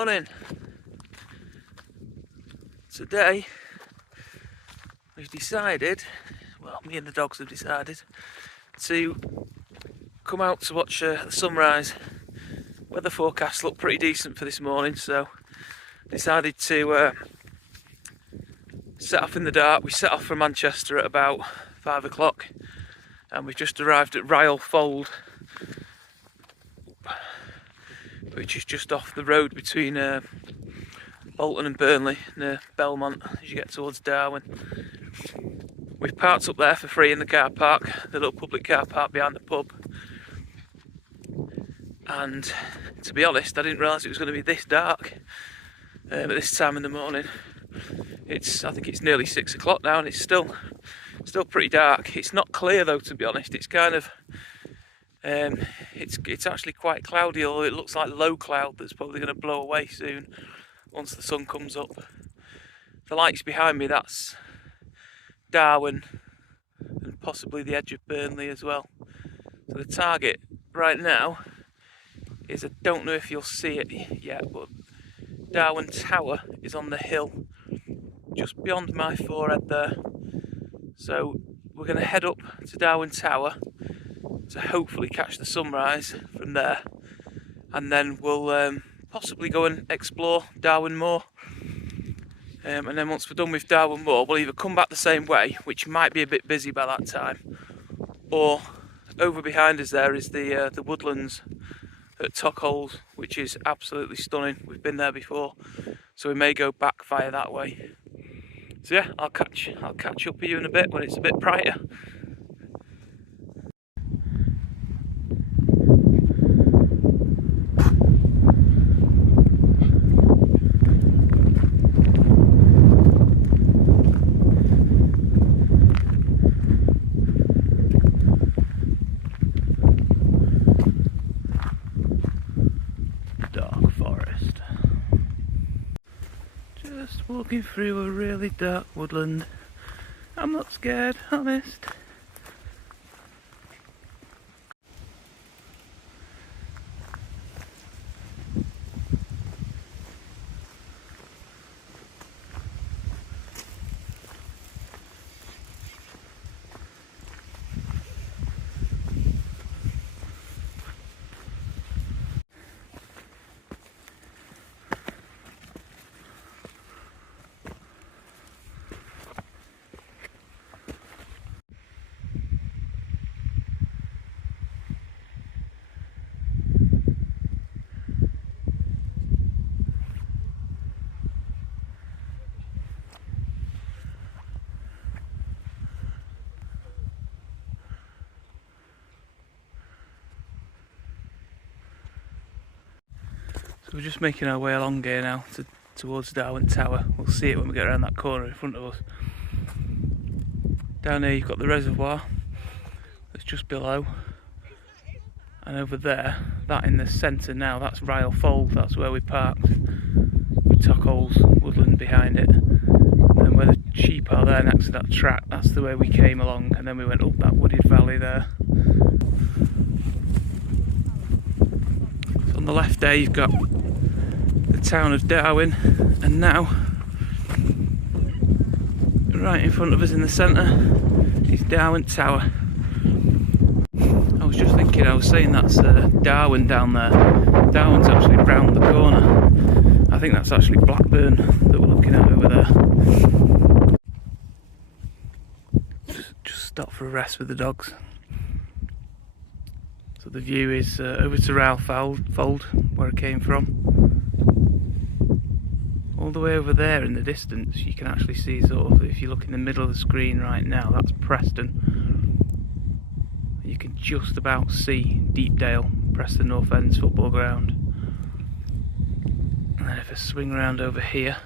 morning. Today we've decided, well, me and the dogs have decided to come out to watch the sunrise. Weather forecasts look pretty decent for this morning, so decided to set off in the dark. We set off from Manchester at about 5 o'clock and we've just arrived at Ryle Fold, which is just off the road between Bolton and Burnley, near Belmont, as you get towards Darwen. We've parked up there for free in the car park, the little public car park behind the pub. And to be honest, I didn't realise it was going to be this dark at this time in the morning. I think it's nearly 6 o'clock now, and it's still pretty dark. It's not clear though, to be honest. It's kind of it's actually quite cloudy, although it looks like low cloud that's probably going to blow away soon once the sun comes up. The lights behind me, that's Darwen and possibly the edge of Burnley as well. So the target right now is, I don't know if you'll see it yet, but Darwen Tower is on the hill just beyond my forehead there. So we're going to head up to Darwen Tower to hopefully catch the sunrise from there, and then we'll possibly go and explore Darwen Moor. And then once we're done with Darwen Moor, we'll either come back the same way, which might be a bit busy by that time, or over behind us there is the woodlands at Tockholes, which is absolutely stunning. We've been there before, so we may go back via that way. So yeah, I'll catch up with you in a bit when it's a bit brighter. Just walking through a really dark woodland. I'm not scared, honest. So we're just making our way along here now towards Darwen Tower. We'll see it when we get around that corner in front of us. Down here you've got the reservoir that's just below, and over there, that in the centre now, that's Ryle Fold. That's where we parked, with Tockholes woodland behind it. And then where the sheep are there next to that track, that's the way we came along, and then we went up that wooded valley there. So on the left there you've got the town of Darwen, and now right in front of us in the centre is Darwen Tower. I was just thinking, I was saying that's Darwen down there. Darwen's actually round the corner. I think that's actually Blackburn that we're looking at over there. Just stop for a rest with the dogs. So the view is over to Ryle Fold, where I came from. All the way over there in the distance, you can actually see, sort of, if you look in the middle of the screen right now, that's Preston. You can just about see Deepdale, Preston North End's football ground. And then if I swing around over here,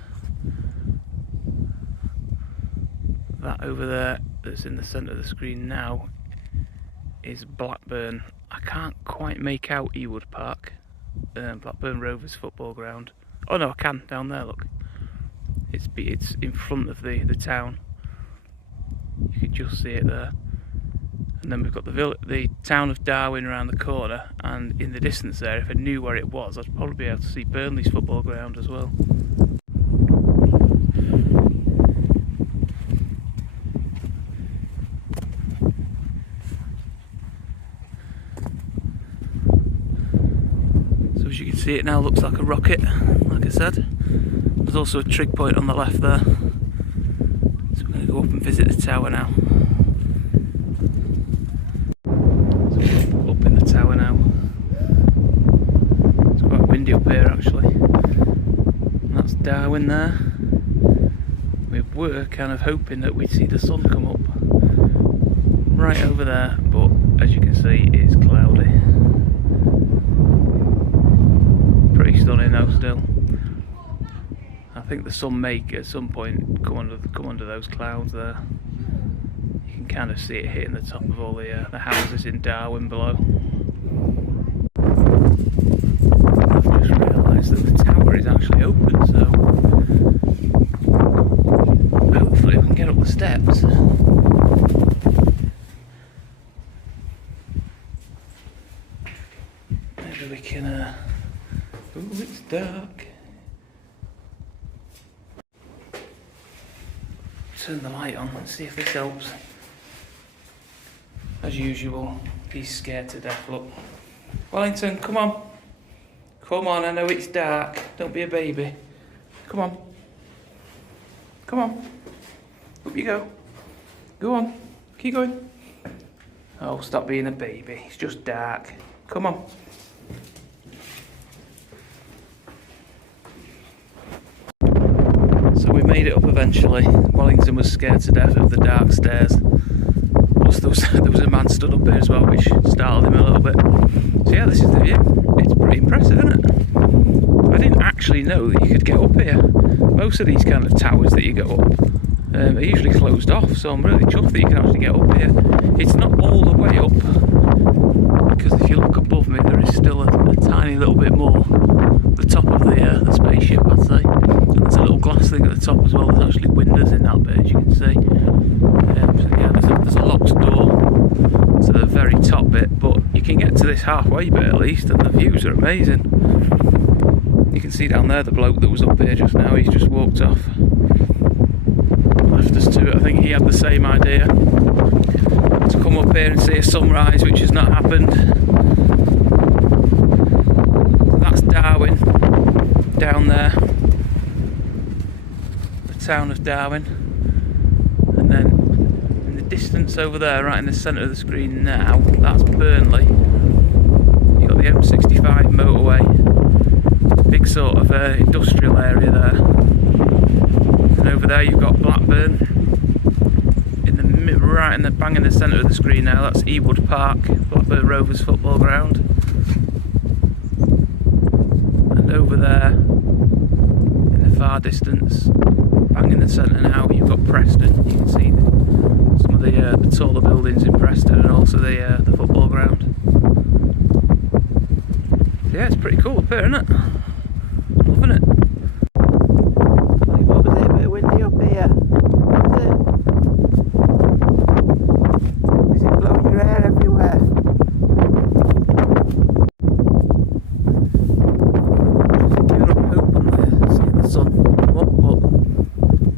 that over there that's in the centre of the screen now is Blackburn. I can't quite make out Ewood Park, Blackburn Rovers football ground. Oh no, I can, down there, look. It's in front of the town. You can just see it there. And then we've got the town of Darwen around the corner, and in the distance there, if I knew where it was, I'd probably be able to see Burnley's football ground as well. So as you can see, it now looks like a rocket, like I said. There's also a trig point on the left there. So we're going to go up and visit the tower now. Up in the tower now. It's quite windy up here actually. And that's Darwen there. We were kind of hoping that we'd see the sun come up right over there, but as you can see, it's cloudy. Pretty stunning though still. I think the sun may at some point come under those clouds there. You can kind of see it hitting the top of all the houses in Darwen below. I've just realised that the tower is actually open, so hopefully we can get up the steps. Maybe we can. Oh, it's dark. Turn the light on and see if this helps. As usual, he's scared to death, look. Wellington, come on. Come on, I know it's dark. Don't be a baby. Come on. Come on. Up you go. Go on. Keep going. Oh, stop being a baby. It's just dark. Come on. So we made it up eventually. Wellington was scared to death of the dark stairs. Plus there was a man stood up here as well, which startled him a little bit. So yeah, this is the view. It's pretty impressive, isn't it? I didn't actually know that you could get up here. Most of these kind of towers that you go up are usually closed off, so I'm really chuffed that you can actually get up here. It's not all the way up, because if you look above me there is still a tiny little bit more at the top of the spaceship, I'd say. And there's a little glass thing at the top as well. There's actually windows in that bit, as you can see. So yeah, there's a locked door to the very top bit, but you can get to this halfway bit at least, and the views are amazing. You can see down there the bloke that was up here just now. He's just walked off, left us to it. I think he had the same idea, to come up here and see a sunrise, which has not happened. That's Darwen down there, the town of Darwen. And then in the distance over there, right in the centre of the screen now, that's Burnley. You've got the M65 motorway, big sort of industrial area there. And over there you've got Blackburn, right in the bang in the centre of the screen now. That's Ewood Park, Blackburn Rovers football ground. And over there in the far distance, bang in the centre now, you've got Preston. You can see some of the taller buildings in Preston, and also the football ground. Yeah, it's pretty cool up here, isn't it? Loving it. What was it? A bit windy up here. Is it blowing your hair everywhere? Just giving up hope on seeing the sun come up, but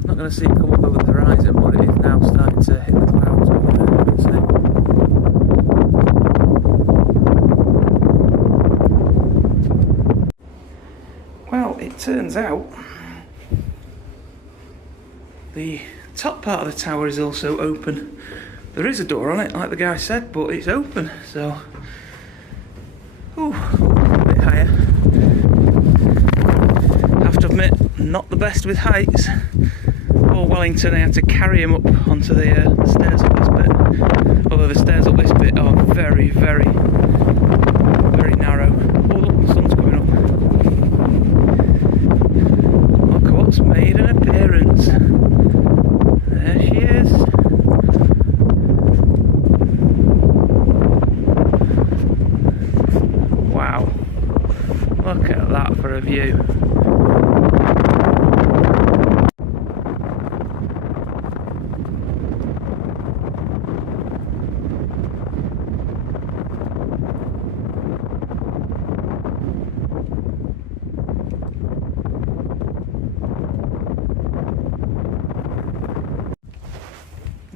not going to see it come up over the horizon, but it is now starting to hit the clouds over there, you can see. Well, it turns out the top part of the tower is also open. There is a door on it, like the guy said, but it's open, so... Ooh, a bit higher. Have to admit, not the best with heights. Poor Wellington, I had to carry him up onto the stairs up this bit. Although the stairs up this bit are very, very, very narrow. Oh look, the sun's coming up. Look what's made an appearance. There she is. Wow. Look at that for a view.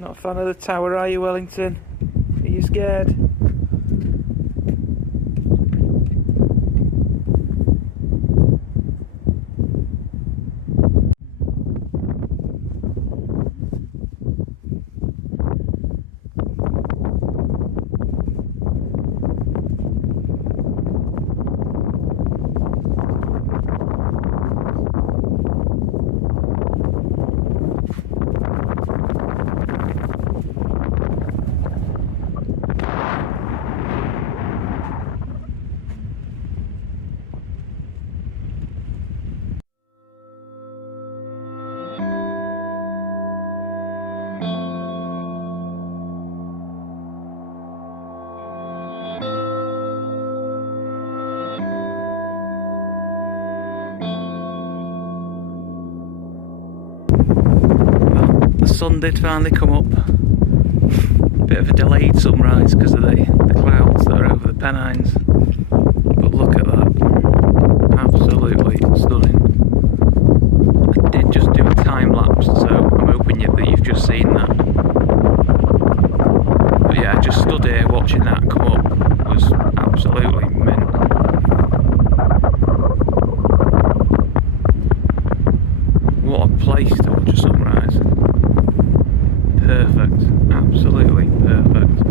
Not a fan of the tower, are you, Wellington? Are you scared? The sun did finally come up. Bit of a delayed sunrise because of the clouds that are over the Pennines. But look at that. Absolutely stunning. I did just do a time lapse, so I'm hoping that you've just seen that. But yeah, I just stood here watching that come up. It was absolutely mint. What a place to watch a sunrise. Perfect, absolutely perfect.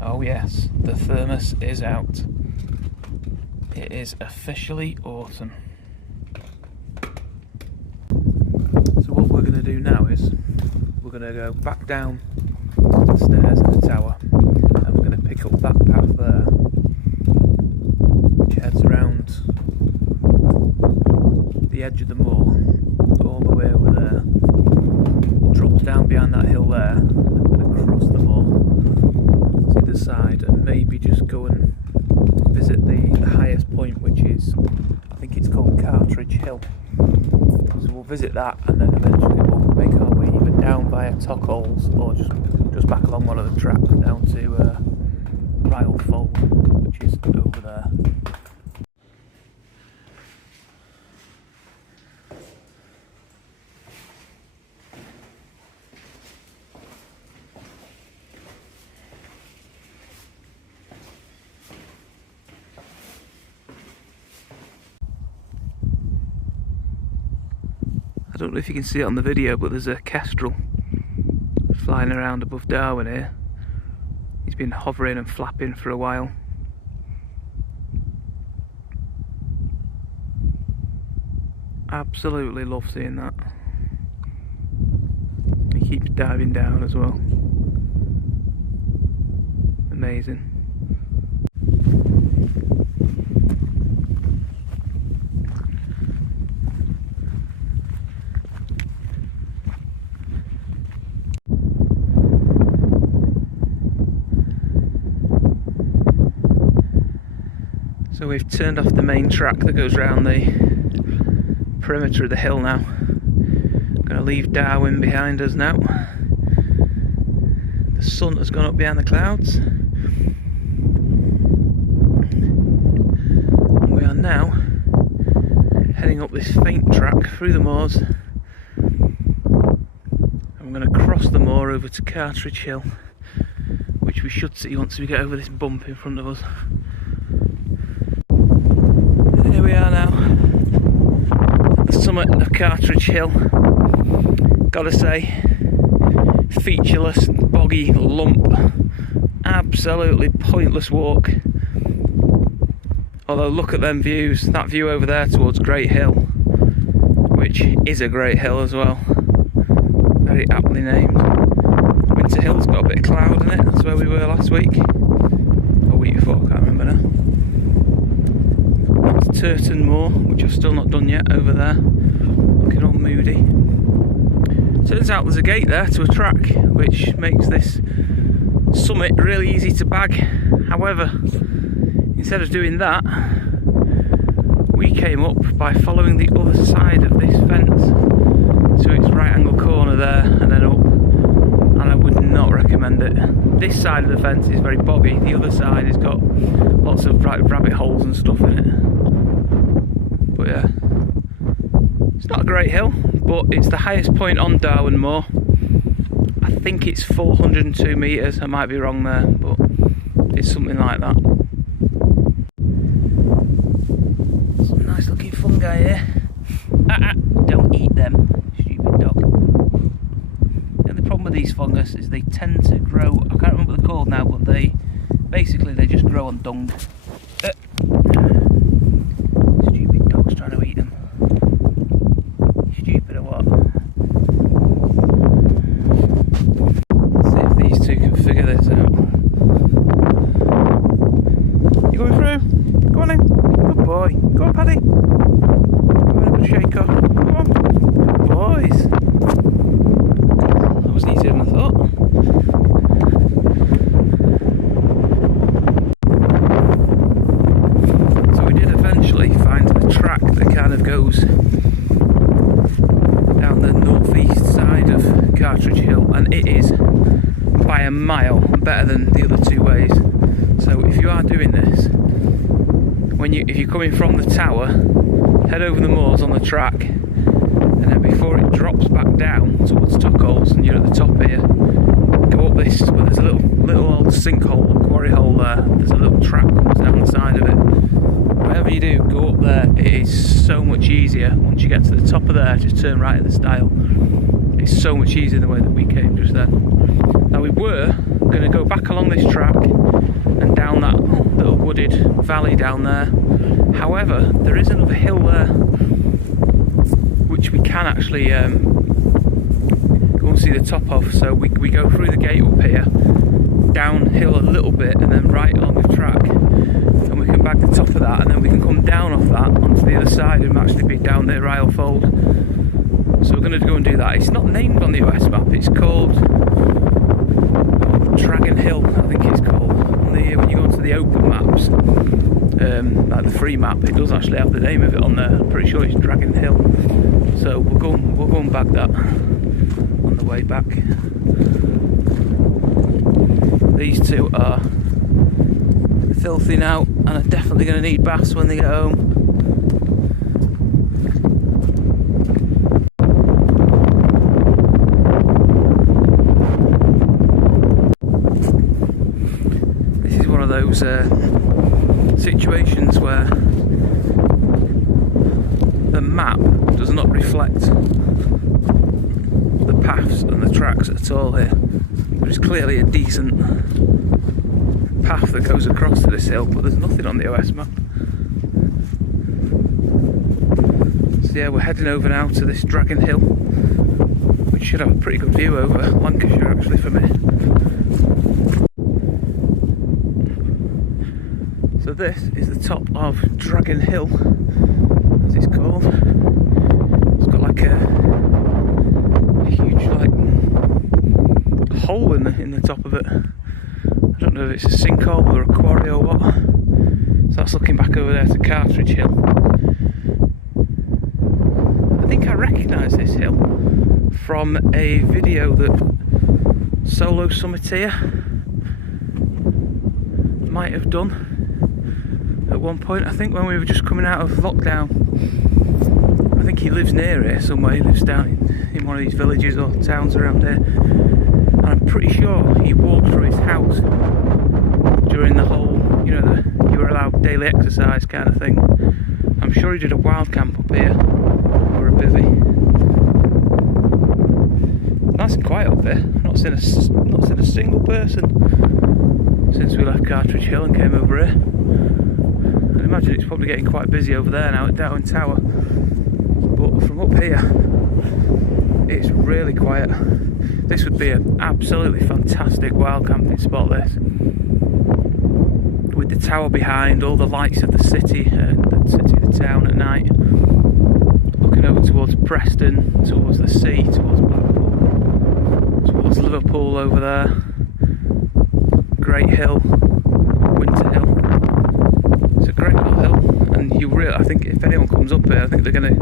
Oh yes, the thermos is out. It is officially autumn. So what we're going to do now is we're going to go back down the stairs of the tower and we're going to pick up that path there which heads around the edge of the moor all the way over there, drops down behind that hill there, and then we're going to cross the moor to the side and maybe just go and visit the highest point, which is, I think it's called Cartridge Hill. So we'll visit that and then eventually we'll make our way either down via Tockholes or just back along one of the tracks down to Ryle Fold, which is over there. I don't know if you can see it on the video, but there's a kestrel flying around above Darwen here. He's been hovering and flapping for a while. Absolutely love seeing that. He keeps diving down as well. Amazing. So we've turned off the main track that goes around the perimeter of the hill now. I'm going to leave Darwen behind us now. The sun has gone up behind the clouds. And we are now heading up this faint track through the moors. And we're going to cross the moor over to Cartridge Hill, which we should see once we get over this bump in front of us. Here we are now at the summit of Cartridge Hill. Gotta say, featureless, boggy lump, absolutely pointless walk. Although look at them views, that view over there towards Great Hill, which is a great hill as well, very aptly named. Winter Hill's got a bit of cloud in it, that's where we were last week, or week before, I can't remember now. Darwen Moor, which I've still not done yet, over there, looking all moody. Turns out there's a gate there to a track, which makes this summit really easy to bag. However, instead of doing that, we came up by following the other side of this fence. So it's right angle corner there and then up, and I would not recommend it. This side of the fence is very boggy, the other side has got lots of rabbit holes and stuff in it. But yeah, it's not a great hill, but it's the highest point on Darwen Moor. I think it's 402 metres, I might be wrong there, but it's something like that. Some nice looking fungi here. Don't eat them, stupid dog. The only problem with these fungus is they tend to grow, I can't remember what they're called now, but they just grow on dung. Stupid dog's trying to eat them. Stupid or what? Let's see if these two can figure this out. You going through? Go on in. Good boy. Go on, Paddy. Shake off. Come on. Good boys. That was easier than I thought. So we did eventually find the track that kind of goes down the northeast side of Cartridge Hill, and it is by a mile better than the other two ways. So if you are doing this, if you're coming from the tower, head over the moors on the track, and then before it drops back down towards Tuckholes and you're at the top here, go up this, where there's a little old sinkhole or quarry hole there, there's a little track that comes down the side of it. Whatever you do, go up there, it is so much easier. Once you get to the top of there, just turn right at the stile. It's so much easier the way that we came just then. Now we were going to go back along this track and down that little wooded valley down there. However, there is another hill there which we can actually go and see the top of. So we go through the gate up here, downhill a little bit, and then right along the track, and we can bag the top of that, and then we can come down off that onto the other side and actually be down the Ryle Fold. So we're going to go and do that. It's not named on the US map, it's called Dragon Hill, I think it's called. When you go onto the open maps, like the free map, it does actually have the name of it on there. I'm pretty sure it's Dragon Hill. So we'll go and bag that on the way back. These two are filthy now and are definitely going to need baths when they get home. Those situations where the map does not reflect the paths and the tracks at all here. There's clearly a decent path that goes across to this hill, but there's nothing on the OS map. So yeah, we're heading over now to this Dragon Hill, which should have a pretty good view over Lancashire actually for me. So this is the top of Dragon Hill, as it's called. It's got like a huge hole in the top of it. I don't know if it's a sinkhole or a quarry or what. So that's looking back over there to Cartridge Hill. I think I recognise this hill from a video that Solo Summiteer might have done at one point. I think when we were just coming out of lockdown. I think he lives near here somewhere. He lives down in one of these villages or towns around here, and I'm pretty sure he walked through his house during the whole, you were allowed daily exercise kind of thing. I'm sure he did a wild camp up here, or a bivvy. Nice and quiet up here. Not seen a single person since we left Cartridge Hill and came over here. I imagine it's probably getting quite busy over there now at Darwen Tower, but from up here it's really quiet. This would be an absolutely fantastic wild camping spot, this, with the tower behind, all the lights of the the town at night, looking over towards Preston, towards the sea, towards Blackpool, towards Liverpool over there, Great Hill, Winter Hill. It's a great little hill, and I think if anyone comes up here, I think they're going to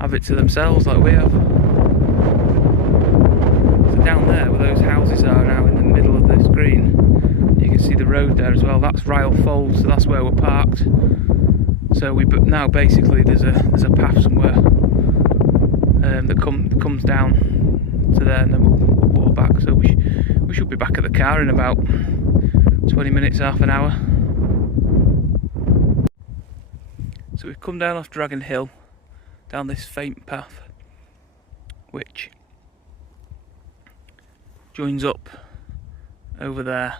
have it to themselves like we have. down there where those houses are now in the middle of the screen, you can see the road there as well. That's Ryle Fold, so that's where we're parked. So now basically there's a path somewhere that comes down to there, and then we'll walk back. So we should be back at the car in about 20 minutes, half an hour. So we've come down off Dragon Hill, down this faint path, which joins up over there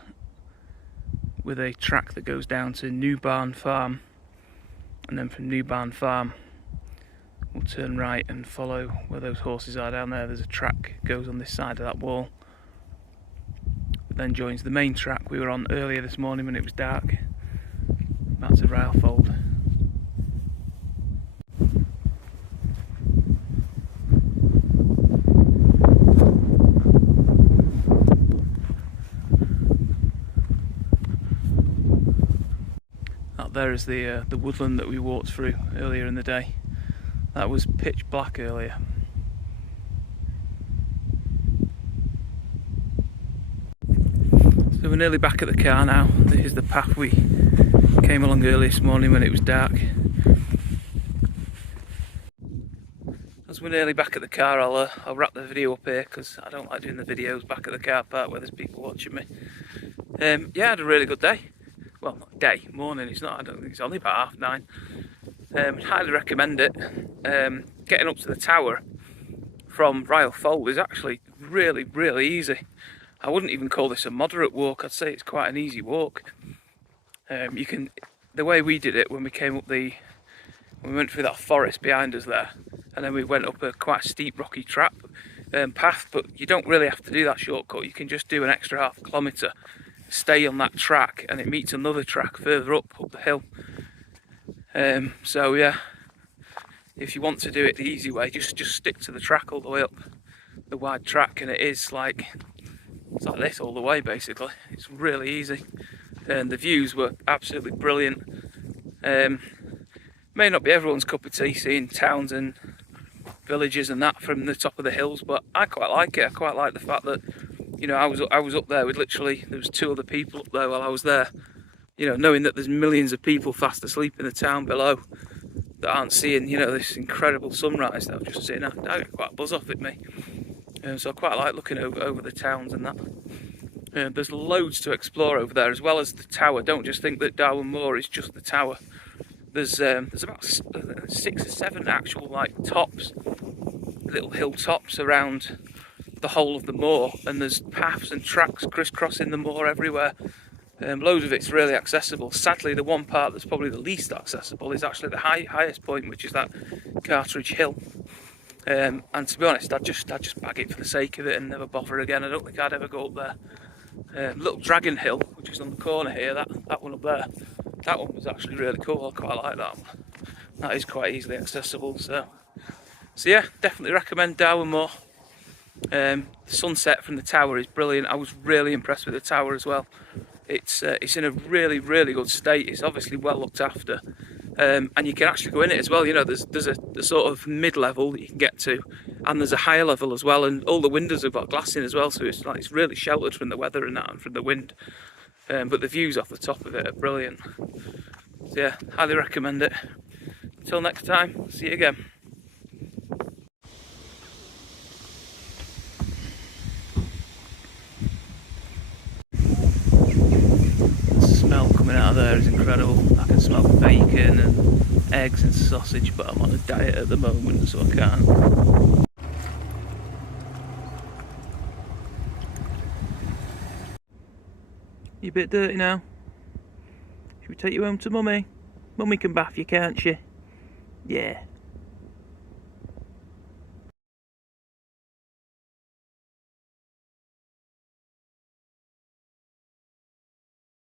with a track that goes down to New Barn Farm, and then from New Barn Farm we'll turn right and follow where those horses are down there. There's a track that goes on this side of that wall, it then joins the main track we were on earlier this morning when it was dark. That's a Ryle Fold. There is the woodland that we walked through earlier in the day. That was pitch black earlier. So we're nearly back at the car now. This is the path we came along early this morning when it was dark. As we're nearly back at the car, I'll wrap the video up here because I don't like doing the videos back at the car park where there's people watching me. Yeah, I had a really good day. Well, not day, morning. It's not. I don't think it's only about 9:30. Highly recommend it. Getting up to the tower from Ryle Fold is actually really, really easy. I wouldn't even call this a moderate walk. I'd say it's quite an easy walk. The way we did it when we came up we went through that forest behind us there, and then we went up a quite steep rocky path. But you don't really have to do that shortcut. You can just do an extra half a kilometre. Stay on that track, and it meets another track further up the hill. So yeah, if you want to do it the easy way, just stick to the track all the way up, the wide track, and it's like this all the way basically. It's really easy, and the views were absolutely brilliant. May not be everyone's cup of tea seeing towns and villages and that from the top of the hills, but I quite like it. I quite like the fact that, you know, I was up there with there was 2 other people up there while I was there. You know, knowing that there's millions of people fast asleep in the town below that aren't seeing, you know, this incredible sunrise that I've just seen. I get quite a buzz off it, me. So I quite like looking over the towns and that. There's loads to explore over there, as well as the tower. Don't just think that Darwen Moor is just the tower. There's about 6 or 7 actual tops, little hill tops around the whole of the moor, and there's paths and tracks crisscrossing the moor everywhere. Loads of it's really accessible. Sadly, the one part that's probably the least accessible is actually the highest point, which is that Cartridge Hill. And to be honest, I'd just bag it for the sake of it and never bother again. I don't think I'd ever go up there. Little Dragon Hill, which is on the corner here, that one up there, that one was actually really cool. I quite like that one. That is quite easily accessible. So yeah, definitely recommend Darwen Moor. The sunset from the tower is brilliant. I was really impressed with the tower as well. It's in a really, really good state. It's obviously well looked after, and you can actually go in it as well. You know, there's a sort of mid-level that you can get to, and there's a higher level as well, and all the windows have got glass in as well, so it's really sheltered from the weather and that, and from the wind. But the views off the top of it are brilliant. So yeah, highly recommend it. Until next time, see you again. Smell coming out of there is incredible. I can smell bacon and eggs and sausage, but I'm on a diet at the moment, so I can't. You a bit dirty now? Should we take you home to Mummy? Mummy can bath you, can't she? Yeah.